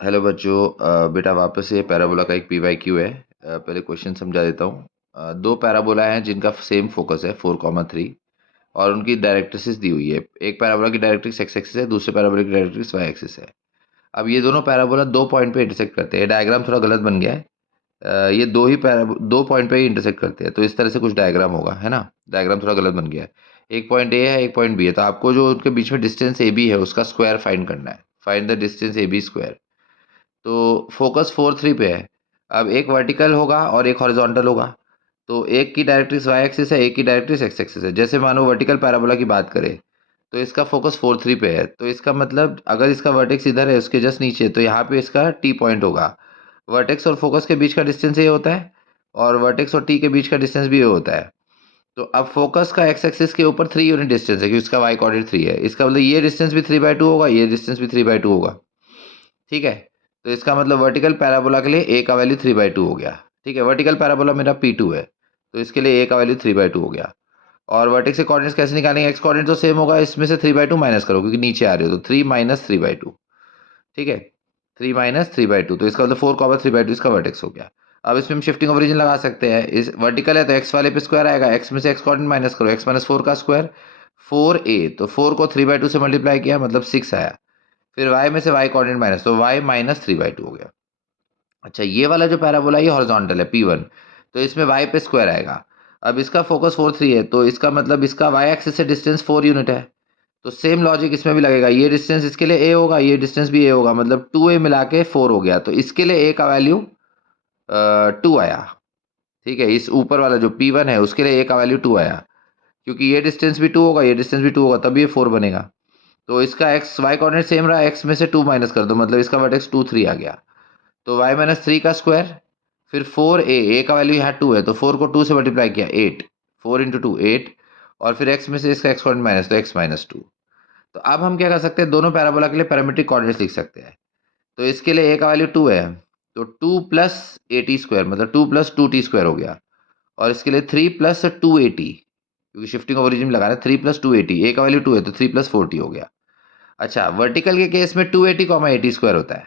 Hello बच्चों, बेटा वापस ये पैराबोला का एक पीवाईक्यू है। पहले क्वेश्चन समझा देता हूँ। दो पैराबोला हैं जिनका सेम फोकस है 4,3 और उनकी डायरेक्ट्रिक्स दी हुई है। एक पैराबोला की डायरेक्ट्रिक्स एक्स एक्सिस है, दूसरे पैराबोला की डायरेक्ट्रिक्स वाई एक्सिस है। अब ये दोनों पैराबोला दो पॉइंट पे इंटरसेक्ट करते हैं। डायग्राम थोड़ा गलत बन गया है। ये दो पॉइंट पे ही इंटरसेक्ट करते हैं, तो इस तरह से कुछ डायग्राम होगा, है ना। डायग्राम थोड़ा गलत बन गया है। एक पॉइंट ए है, एक पॉइंट बी है, तो आपको जो उनके बीच में डिस्टेंस ए बी है उसका स्क्वायर फाइंड करना है। Find the distance A B square. तो फोकस 4,3 पे है। अब एक वर्टिकल होगा और एक हॉरिजॉन्टल होगा। तो एक की डायरेक्ट्रिक्स वाई एक्सिस है, एक की डायरेक्ट्रिक्स एक्स एक्सिस है। जैसे मानो वर्टिकल पैराबोला की बात करें तो इसका फोकस 4,3 पे है। तो इसका मतलब अगर इसका वर्टेक्स इधर है उसके जस्ट नीचे, तो यहाँ पे इसका टी पॉइंट होगा। वर्टेक्स और फोकस के बीच का डिस्टेंस ये होता है और वर्टेक्स और टी के बीच का डिस्टेंस भी ये होता है। तो अब फोकस का एक्स एक्सिस के ऊपर 3 यूनिट डिस्टेंस है क्योंकि इसका वाई कोऑर्डिनेट 3 है। इसका मतलब ये डिस्टेंस भी 3/2 होगा, ये डिस्टेंस भी 3/2 होगा। ठीक है। तो इसका मतलब वर्टिकल पैराबोला के लिए ए का वैल्यू 3/2 हो गया। ठीक है, वर्टिकल पैराबोला मेरा P2 है, तो इसके लिए ए का वैल्यू 3/2 हो गया। और वर्टेक्स से कोऑर्डिनेट्स कैसे निकालेंगे? एक्स कोऑर्डिनेट तो सेम होगा, इसमें से 3/2 माइनस करो क्योंकि नीचे आ रहे हो, तो 3 माइनस 3/2। ठीक है, 3 माइनस 3/2, तो इसका मतलब 4/3/2 इसका वर्टेक्स हो गया। अब इसमें हम शिफ्टिंग ऑफ ओरिजिन लगा सकते हैं। इस वर्टिकल है तो एक्स वाले पे स्क्वायर आएगा, एक्स में से एक्स कोऑर्डिनेट माइनस करो, एक्स माइनस 4 का स्क्वायर 4a, तो 4 को 3/2 से मल्टीप्लाई किया मतलब 6 आया। फिर y में से y कोऑर्डिनेट माइनस, तो y माइनस 3/2 हो गया। अच्छा, ये वाला जो पैराबोला ये हॉरिजॉन्टल है P1, तो इसमें y पे स्क्वायर आएगा। अब इसका फोकस 4,3 है, तो इसका मतलब इसका y एक्सिस से डिस्टेंस 4 यूनिट है। तो सेम लॉजिक इसमें भी लगेगा। ये डिस्टेंस इसके लिए a होगा, ये डिस्टेंस भी a होगा, मतलब 2a मिला के 4 हो गया। तो इसके लिए a का वैल्यू 2 आया। ठीक है, इस ऊपर वाला जो P1 है उसके लिए a का वैल्यू 2 आया, क्योंकि ये डिस्टेंस भी 2 होगा, ये डिस्टेंस भी 2 होगा, तब ये 4 बनेगा। तो इसका एक्स वाई कोऑर्डिनेट सेम रहा, एक्स में से 2 माइनस कर दो, मतलब इसका वर्टेक्स 2 3 आ गया। तो y माइनस 3 का स्क्वायर, फिर 4a, a का वैल्यू यहाँ 2 है तो 4 को 2 से मल्टीप्लाई किया 8, 4 इंटू 2 8, और फिर x में से इसका एक्स कोऑर्डिनेट माइनस, तो x माइनस 2। तो अब हम क्या कर सकते हैं, दोनों पैराबोला के लिए पैरामीट्रिक कोऑर्डिनेट्स लिख सकते हैं। तो इसके लिए a का वैल्यू 2 है, तो 2 प्लस ए टी स्क्वायर, मतलब 2 प्लस 2t स्क्वायर हो गया। और इसके लिए 3 प्लस 280, क्योंकि शिफ्टिंग ऑफ ओरिजिन लगा रहे हैं, 3 प्लस 280, a का वैल्यू 2 है तो 3 प्लस 4t हो गया। अच्छा, वर्टिकल के केस में 280 कॉमा 80 स्क्वायर होता है,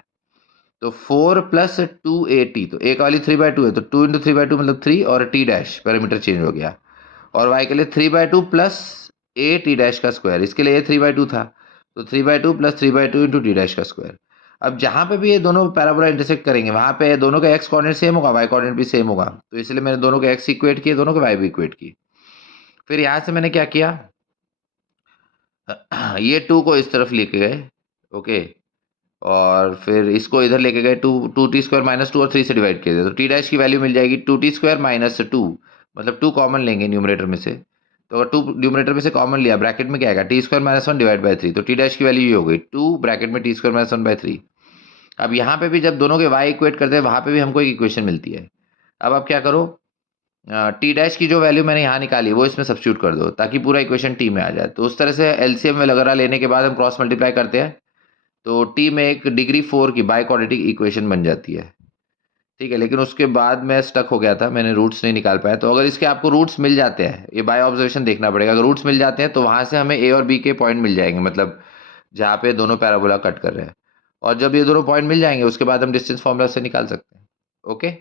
तो 4 प्लस 280, तो a का वैल्यू 3/2 है, तो 2 इंटू 3/2 मतलब 3, और t डैश पैरामीटर चेंज हो गया। और y के लिए 3/2 प्लस a t डैश का स्क्वायर, इसके लिए a 3/2 था, तो 3/2 प्लस 3/2 इंटू t डैश का स्क्वायर। अब जहाँ पे भी ये दोनों पैराबोला इंटरसेक्ट करेंगे वहाँ पे दोनों का x कोऑर्डिनेट सेम होगा, y कोऑर्डिनेट भी सेम होगा, तो इसलिए मैंने दोनों के x इक्वेट किए, दोनों के y भी इक्वेट की। फिर यहाँ से मैंने क्या किया, ये 2 को इस तरफ लेके गए। ओके, और फिर इसको इधर लेके गए, 2t² माइनस 2 और 3 से डिवाइड किया जाए, तो t डैश की वैल्यू मिल जाएगी 2t² माइनस 2, मतलब 2 कॉमन लेंगे न्यूमरेटर में से। तो अगर 2 न्यूमरेटर में से कॉमन लिया, ब्रैकेट में क्या आएगा, t² माइनस 1 डिवाइड बाई 3, तो t डैश की वैल्यू ये हो गई 2 ब्रैकेट में t² माइनस 1/3। अब यहाँ पे भी जब दोनों के y इक्वेट करते हैं वहाँ पे भी हमको एक इक्वेशन मिलती है। अब आप क्या करो, टी डैश की जो वैल्यू मैंने यहाँ निकाली वो इसमें सब्स्टिट्यूट कर दो ताकि पूरा इक्वेशन टी में आ जाए। तो उस तरह से एलसीएम वगैरह लेने के बाद हम क्रॉस मल्टीप्लाई करते हैं, तो टी में एक डिग्री 4 की बाई क्वाड्रेटिक इक्वेशन बन जाती है। ठीक है, लेकिन उसके बाद मैं स्टक हो गया था, मैंने रूट्स नहीं निकाल पाया। तो अगर इसके आपको रूट्स मिल जाते हैं, ये बाय ऑब्जर्वेशन देखना पड़ेगा, अगर रूट्स मिल जाते हैं तो वहाँ से हमें ए और बी के पॉइंट मिल जाएंगे, मतलब जहाँ पे दोनों पैराबोला कट कर रहे हैं। और जब ये दोनों पॉइंट मिल जाएंगे उसके बाद हम डिस्टेंस फॉर्मूला से निकाल सकते हैं। ओके।